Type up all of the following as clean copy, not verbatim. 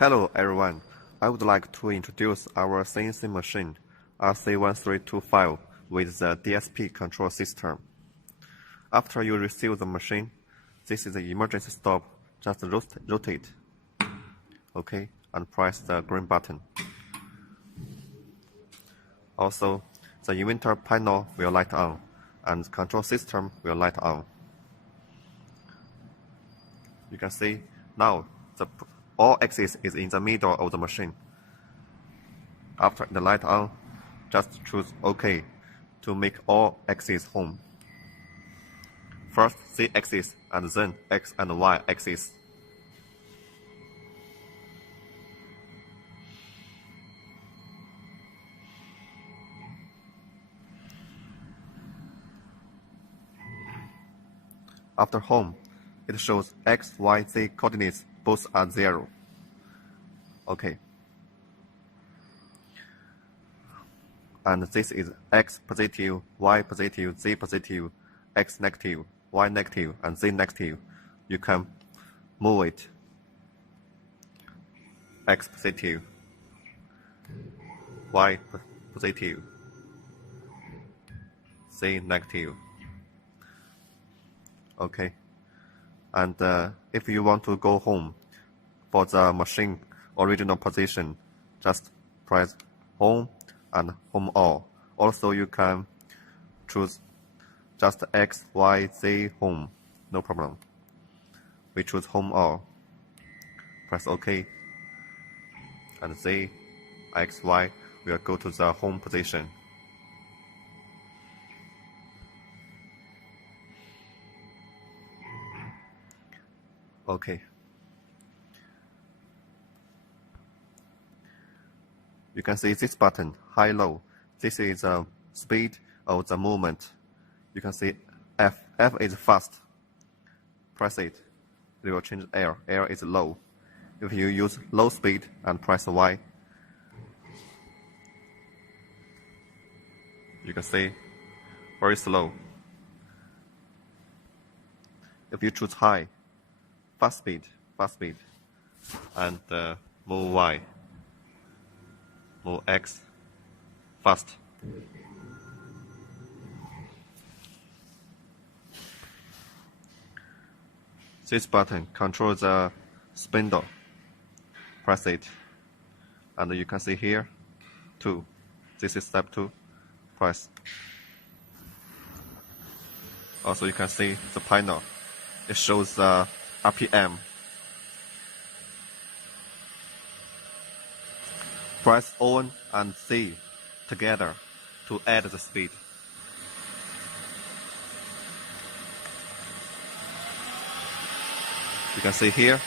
Hello everyone, I would like to introduce our CNC machine RC1325 with the DSP control system. After you receive the machine, this is the emergency stop, just rotate, okay, and press the green button. Also, the inventor panel will light on, and the control system will light on. You can see now the all axis is in the middle of the machine. After the light on, just choose OK to make all axes home. First Z axis and then X and Y axis. After home, it shows X, Y, Z coordinates both are 0. Okay. And this is X positive, Y positive, Z positive, X negative, Y negative, and Z negative. You can move it. X positive, Y positive, Z negative. Okay. And if you want to go home for the machine original position, just press home and home all. Also, you can choose just X, Y, Z home, no problem. We choose home all. Press OK. And Z, X, Y will go to the home position. Okay. You can see this button, high, low. This is the speed of the movement. You can see F. F is fast. Press it. It will change L. L is low. If you use low speed and press Y, you can see very slow. If you choose high, fast speed, and move Y, move X, fast. This button controls the spindle. Press it, and you can see here, 2. This is step 2. Press. Also, you can see the panel. It shows the RPM. Press on and Z together to add the speed. You can see here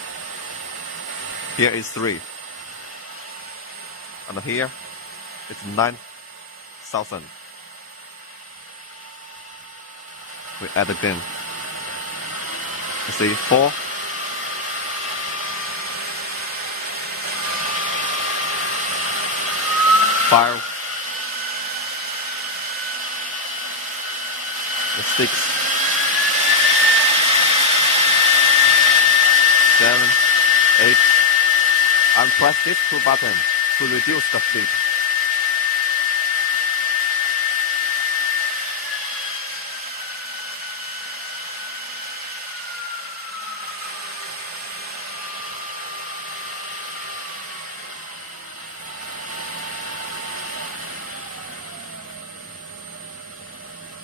is 3, and here it's 9,000. We add again. You see 4, 5, 6, 7, 8, and press these 2 buttons to reduce the speed.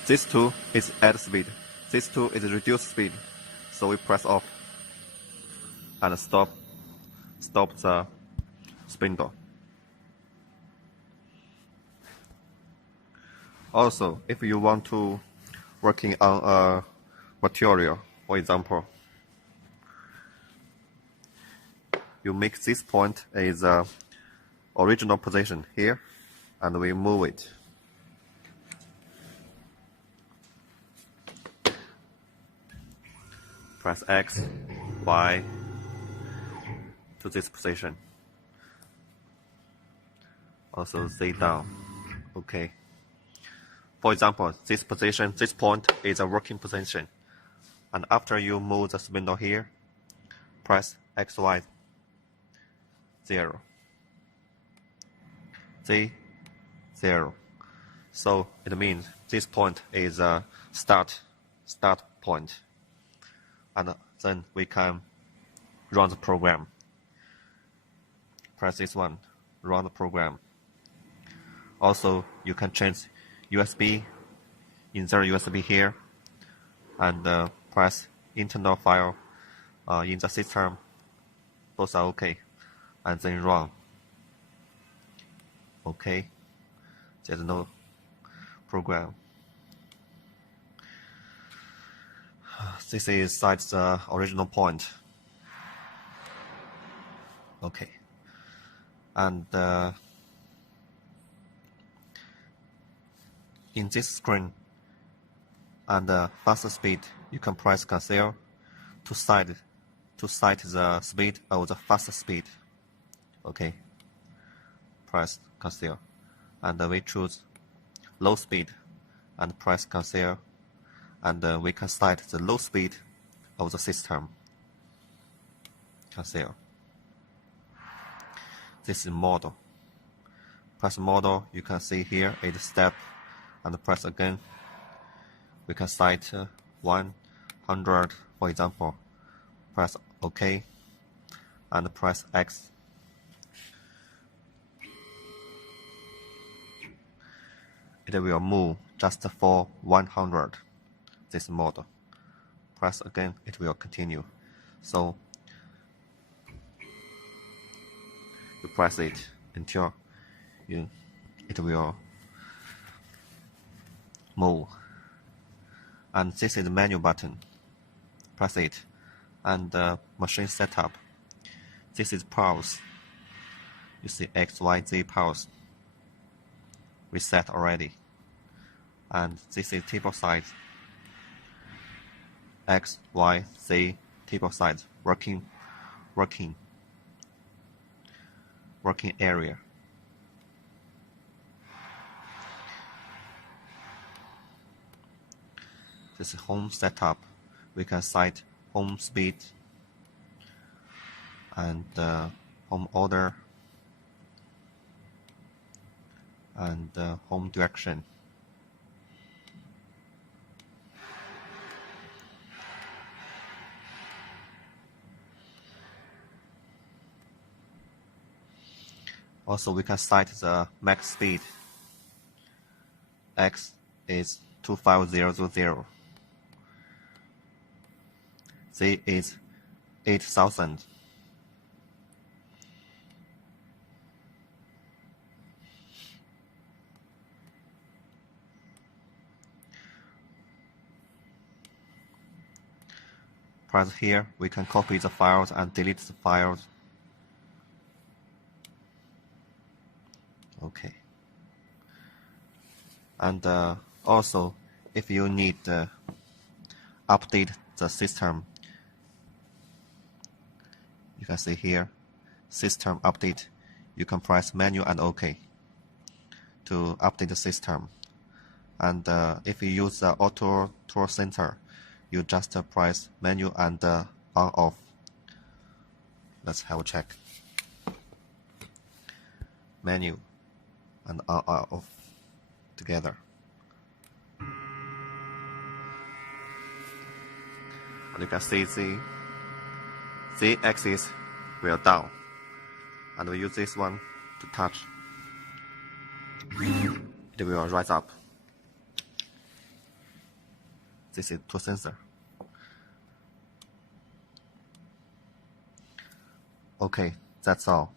This 2 is add speed. This 2 is reduce speed. So we press off and stop the spindle. Also, if you want to working on a material, for example, you make this point is the original position here, and we move it. Press X, Y to this position. Also Z down. Okay. For example, this position, this point is a working position. And after you move the spindle here, press X, Y. 0. Z 0. So it means this point is a start point. And then we can run the program. Press this one, run the program. Also, you can change USB, insert USB here, and press internal file in the system. Both are okay, and then run. Okay, there's no program. This is inside the original point. Okay, and in this screen and faster speed, you can press cancel to set the speed of the faster speed. Okay, press cancel, and we choose low speed and press cancel, and we can set the low speed of the system. Cancel. This is model. Press model, you can see here 8 step, and press again. We can set 100, for example. Press OK, and press X. It will move just for 100, this model. Press again, it will continue. So you press it until it will move. And this is the menu button. Press it, and machine setup. This is pulse. You see X, Y, Z pulse. We set already. And this is table size. X, Y, Z table size. Working area. This is home setup. We can set home speed and home order and home direction. Also, we can set the max speed. X is 2500. Z is 8000. Press here, we can copy the files and delete the files. Okay. And also, if you need update the system, you can see here, system update. You can press menu and OK to update the system. And if you use the auto tool center, you just press menu and on off. Let's have a check. Menu and on off together. And you can see the Z-axis will down, and we use this one to touch. It will rise up. This is tool sensor. Okay, that's all.